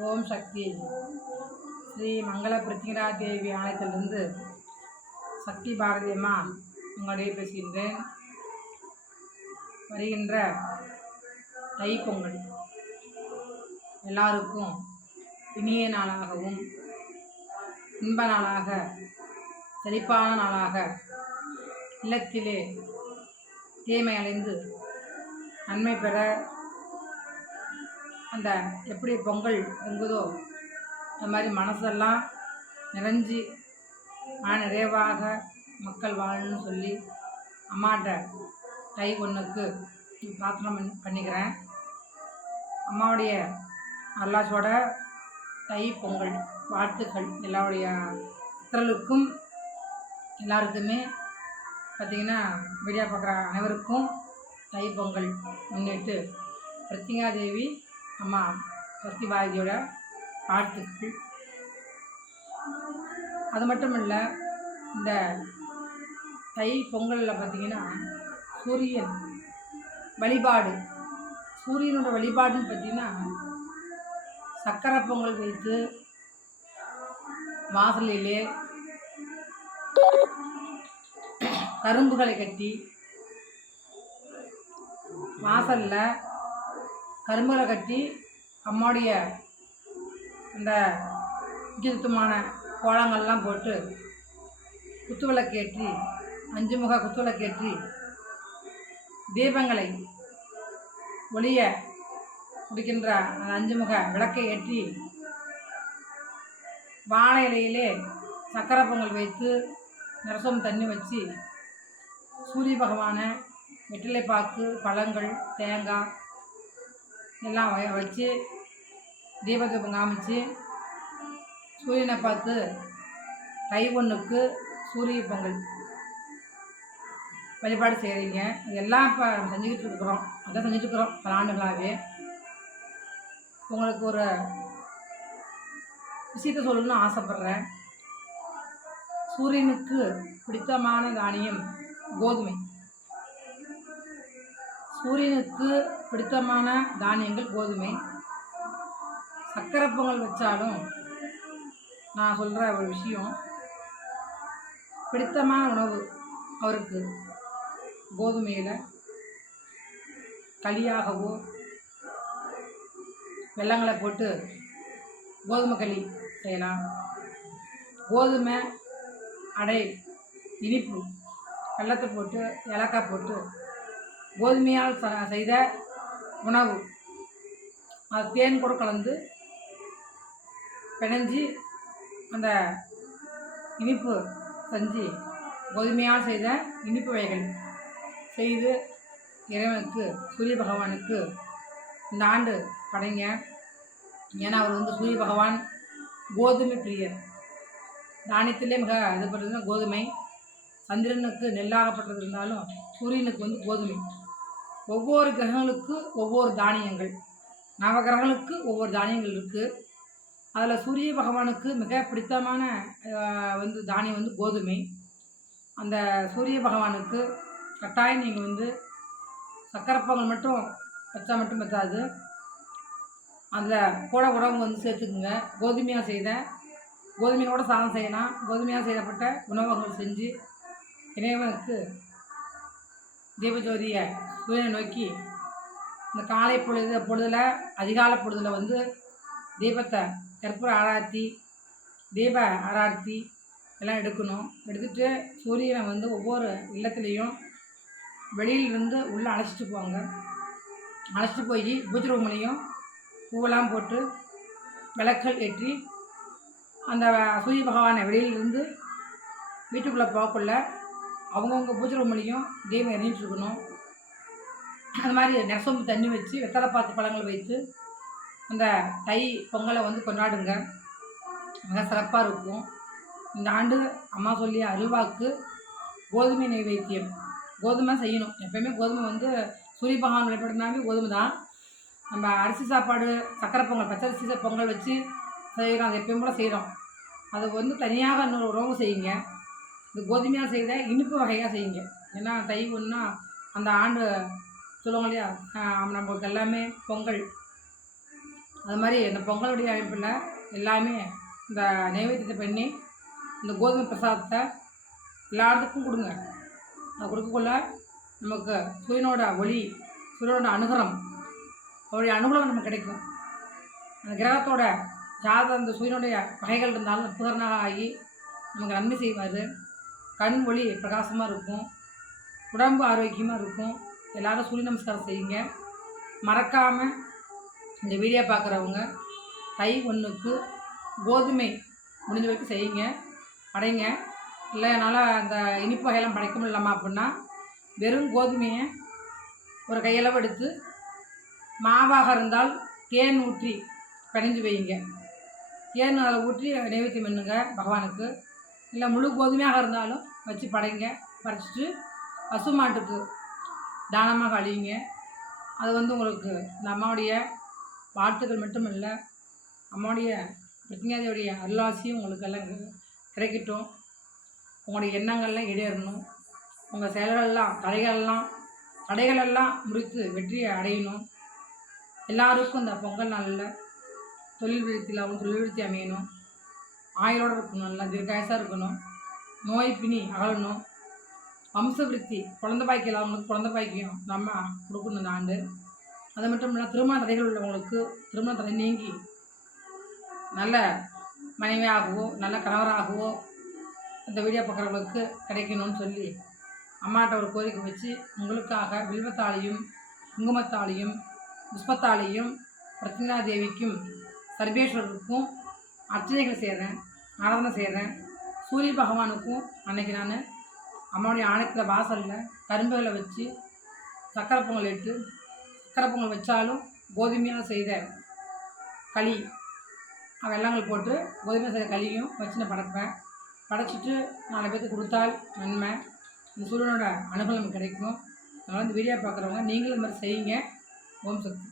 ஓம் சக்தி. ஸ்ரீ மங்கள பிருத்திகரா தேவி ஆலயத்திலிருந்து சக்தி பாரதி அம்மா உங்களிடையே பேசுகின்றேன். வருகின்ற தைப்பொங்கல் எல்லாருக்கும் இனிய நாளாகவும் இன்ப நாளாக செழிப்பான நாளாக இல்லத்திலே தீமை அடைந்து நன்மை பெற அந்த எப்படி பொங்கல் பொங்குதோ அந்த மாதிரி மனசெல்லாம் நிறைஞ்சி மன நிறைவாக மக்கள் வாழணும்னு சொல்லி அம்மாட்ட கை ஒன்றுக்கு பிரார்த்தனை பண்ணி பண்ணிக்கிறேன். அம்மாவுடைய அல்லாசோட தை பொங்கல் வாழ்த்துக்கள் எல்லாருடைய புத்தர்களுக்கும் எல்லாருக்குமே பார்த்திங்கன்னா வீடியோ பார்க்குற அனைவருக்கும் தை பொங்கல் முன்னிட்டு பிரத்திங்கா தேவி அம்மா சக்தி வாழ்த்துக்கள். அது மட்டும் இல்லை இந்த தை பொங்கலில் பார்த்திங்கன்னா சூரியன் வழிபாடு. சூரியனோட வழிபாடுன்னு பார்த்திங்கன்னா சக்கரை பொங்கல் வைத்து வாசலிலே கரும்புகளை கட்டி வாசலில் கரும்பலை கட்டி அம்மாவுடைய அந்த முக்கியத்துவமான கோலங்கள்லாம் போட்டு குத்துவிளக்கேற்றி அஞ்சு முக குத்துவிளக்கேற்றி தீபங்களை ஒளிய முடிக்கின்ற அந்த அஞ்சு முக விளக்கை ஏற்றி வாழை இலையிலே சக்கரை பொங்கல் வைத்து நரசம் தண்ணி வச்சு சூரிய பகவானை வெற்றிலைப்பாக்கு பழங்கள் தேங்காய் எல்லாம் வச்சு தீபதூபம் காமிச்சு சூரியனை பார்த்து தை ஒன்றுக்கு சூரிய பொங்கல் வழிபாடு செய்கிறீங்க இதெல்லாம் இப்போ செஞ்சுக்கிட்டு இருக்கிறோம். அதான் செஞ்சுட்டு இருக்கிறோம். பல ஆண்டுகளாகவே உங்களுக்கு ஒரு விஷயத்த சொல்லணும்னு ஆசைப்பட்றேன். சூரியனுக்கு பிடித்தமான தானியம் கோதுமை. சூரியனுக்கு பிடித்தமான தானியங்கள் கோதுமை. சக்கரை பொங்கல் வச்சாலும் நான் சொல்கிற ஒரு விஷயம் பிடித்தமான உணவு அவருக்கு. கோதுமையில் களியாகவோ வெள்ளங்களை போட்டு கோதுமை களி செய்யலாம். கோதுமை அடை இனிப்பு வெள்ளத்தை போட்டு ஏலக்காய் போட்டு கோதுமையால் ச- செய்த உணவு. அது தேன் கூட கலந்து பிணைஞ்சி அந்த இனிப்பு செஞ்சு கோதுமையால் செய்த இனிப்பு வகைகள். செய்து இறைவனுக்கு சூரிய பகவானுக்கு இந்த ஆண்டு படைங்க. ஏன்னா அவர் வந்து சூரிய பகவான் கோதுமை பிரியர். தானியத்திலே மிக இது கோதுமை. சந்திரனுக்கு நெல்லாகப்பட்டது இருந்தாலும் சூரியனுக்கு வந்து கோதுமை. ஒவ்வொரு கிரகங்களுக்கு ஒவ்வொரு தானியங்கள். நவகிரகங்களுக்கு ஒவ்வொரு தானியங்கள் இருக்குது அதில் சூரிய பகவானுக்கு மிக பிடித்தமான வந்து தானியம் வந்து கோதுமை. அந்த சூரிய பகவானுக்கு கட்டாயம் நீங்கள் வந்து சக்கரை மட்டும் வச்சா மட்டும் பற்றாது அதில் கூட உணவு வந்து சேர்த்துக்குங்க. கோதுமையாக செய்த கோதுமையோட சாதம் செய்யலாம் கோதுமையாக செய்யப்பட்ட உணவகங்கள் செஞ்சு இறைவனுக்கு தீபஜோதியை சூரியனை நோக்கி இந்த காலை பொழுது பொழுதில் அதிகால பொழுதில் வந்து தீபத்தை கற்பூர ஆராய்த்தி தீப ஆராய்த்தி எல்லாம் எடுக்கணும். எடுத்துட்டு சூரியனை வந்து ஒவ்வொரு இல்லத்துலேயும் வெளியிலிருந்து உள்ளே அழைச்சிட்டு போவாங்க அழைச்சிட்டு போய் பூஜை ரூம்லேயும் பூவெல்லாம் போட்டு விளக்கல் ஏற்றி அந்த சூரிய பகவானை வெளியிலிருந்து வீட்டுக்குள்ளே போகக்குள்ள அவங்கவுங்க பூஜை ரூம்லேயும் தீபம் எறிஞ்சிட்டுருக்கணும் அந்த மாதிரி நெசம்பு தண்ணி வச்சு வெத்தலை பாக்கு பழங்கள் வைத்து அந்த தை பொங்கலை வந்து கொண்டாடுங்க. மிக சிறப்பாக இருக்கும். இந்த ஆண்டு அம்மா சொல்லிய அருள்வாக்கு கோதுமை நைவேத்தியம். கோதுமை செய்யணும். எப்பயுமே கோதுமை வந்து சூரிய பகவான் வழிபடுனாவே கோதுமை தான். நம்ம அரிசி சாப்பாடு சக்கரை பொங்கல் பச்சரிசி பொங்கல் வச்சு செய்கிறோம் அது எப்பயும் கூட செய்கிறோம் அது வந்து தனியாக இன்னொரு உணவு செய்யுங்க. இந்த கோதுமையாக செய்த இனிப்பு வகையாக செய்யுங்க. ஏன்னா தை ஒன்றுனா அந்த ஆண்டு சொல்லுவாங்க இல்லையா? நமக்கு எல்லாமே பொங்கல். அது மாதிரி இந்த பொங்கலுடைய அமைப்பில் எல்லாமே இந்த நைவேத்தியத்தை பண்ணி இந்த கோதுமை பிரசாதத்தை எல்லாத்துக்கும் கொடுங்க. அது கொடுக்கக்குள்ள நமக்கு சூரியனோட ஒளி சூரியனோட அனுகிரம் அவருடைய அனுகூலம் நமக்கு கிடைக்கும். அந்த கிரகத்தோட ஜாத அந்த சூரியனுடைய பகைகள் இருந்தாலும் புகர்னாக ஆகி நமக்கு நன்மை செய்வார். கண் ஒளி பிரகாசமாக இருக்கும். உடம்பு ஆரோக்கியமாக இருக்கும். எல்லாரும் சூரிய நமஸ்காரம் செய்யுங்க. மறக்காமல் இந்த வீடியோ பார்க்குறவங்க தை ஒன்றுக்கு கோதுமை முடிஞ்ச வரைக்கும் செய்யுங்க. படைங்க. இல்லை என்னால் அந்த இனிப்பு வகையெல்லாம் படைக்க முடியலாமா அப்படின்னா வெறும் கோதுமையை ஒரு கையளவு எடுத்து மாவாக இருந்தால் தேன் ஊற்றி பிணைஞ்சு வைங்க தேன் அதில் ஊற்றி நைவேத்தியம் பண்ணுங்க பகவானுக்கு. இல்லை முழு கோதுமையாக இருந்தாலும் வச்சு படைங்க. படைச்சிட்டு பசுமாட்டுக்கு தானமாக அழியுங்க. அது வந்து உங்களுக்கு இந்த அம்மாவுடைய வாழ்த்துக்கள் மட்டும் இல்லை அம்மாவுடைய பிரத்யாதியுடைய அருளாசியும் உங்களுக்கு எல்லாம் கிடைக்கட்டும். உங்களுடைய எண்ணங்கள்லாம் இடேறணும் உங்கள் செயல்களெல்லாம் தடைகளெல்லாம் தடைகளெல்லாம் முடித்து வெற்றியை அடையணும். எல்லாருக்கும் இந்த பொங்கல் நாளில் தொழில் விருத்தியில் தொழில் விருத்தி அமையணும். ஆயுளோடு இருக்கணும் நல்லா தீர்க்காயசாக இருக்கணும். நோய் பிணி அகலணும். வம்சவிருத்தி குழந்த பாக்கியம் இல்லாதவங்களுக்கு குழந்த பாக்கியம் நம்ம கொடுக்கணும் இந்த ஆண்டு அது மட்டும் இல்லை திருமண தடைகள் உள்ளவங்களுக்கு திருமண தடை நீங்கி நல்ல மனைவியாகவோ நல்ல கணவராகவோ இந்த வீடியோ பார்க்குறவங்களுக்கு கிடைக்கணும்னு சொல்லி அம்மாட்ட ஒரு கோரிக்கை வச்சு உங்களுக்காக வில்வத்தாலையும் குங்குமத்தாலையும் புஷ்பத்தாலையும் பிரத்யங்கா தேவிக்கும் சர்வேஸ்வரருக்கும் அர்ச்சனைகள் செய்கிறேன் ஆராதனை செய்கிறேன் சூரிய பகவானுக்கும் அன்னைக்கு நான் அம்மாவுடைய ஆணையத்தில் வாசலில் கரும்புகளை வச்சு சக்கரை பொங்கல் இட்டு சக்கரை பொங்கல் வச்சாலும் கோதுமையாக செய்த களி வெள்ளங்கள் போட்டு கோதுமை செய்த களியும் வச்சு நான் படைப்பேன். படைச்சிட்டு நாலு பேருக்கு கொடுத்தால் நன்மை. இந்த சூரியனோட அனுகூலம் கிடைக்கும். அதனால் இந்த வீடியோ பார்க்குறவங்க நீங்களும் இந்த மாதிரி செய்யுங்க. ஓம் சக்தி.